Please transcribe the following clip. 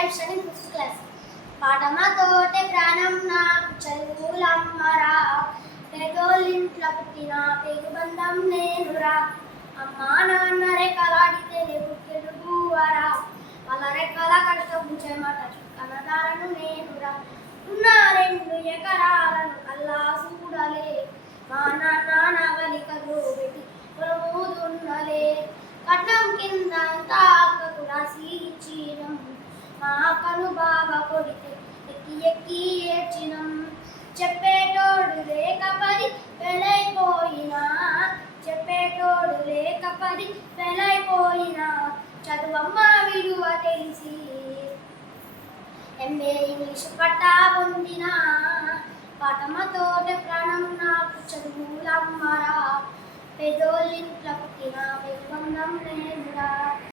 am studying 5th class. పాఠమతోటే ప్రాణం నాకు చదువులమ్మరా, పేదోళ్ళింట్ల పుట్టిన పేగుబంధం నేనురా. అమ్మా నాన్న రెక్కలాడితేనే పుట్టెడు గువ్వరా, వాళ్ళ రెక్కల కష్టం చెమట చుక్కనదారను నేనురా. ఉన్న 2 ఎకరాలను కల్లా చూడలే, మా నాన్న నగలికలు పెట్టి పొలముదున్నలే. కట్నం కింద అక్కకు రాసి ఇచ్చినం, మా అక్కను బాగా కొడితే ఎక్కి ఎక్కి ఏడ్చినం. చెప్పేటోడు లేక పడి పెళ్ళైపోయినా, చెప్పేటోడు లేక పడి పెళ్ళైపోయినా, చదువమ్మ విలువ తెలిసి ఎంఏ ఇంగ్లీష్ పట్టా పొందిన. పాఠమతోటే ప్రాణం నాకు చదువులమ్మరా, పేదోళ్ళింట్ల పుట్టిన పేగుబంధం నేనురా.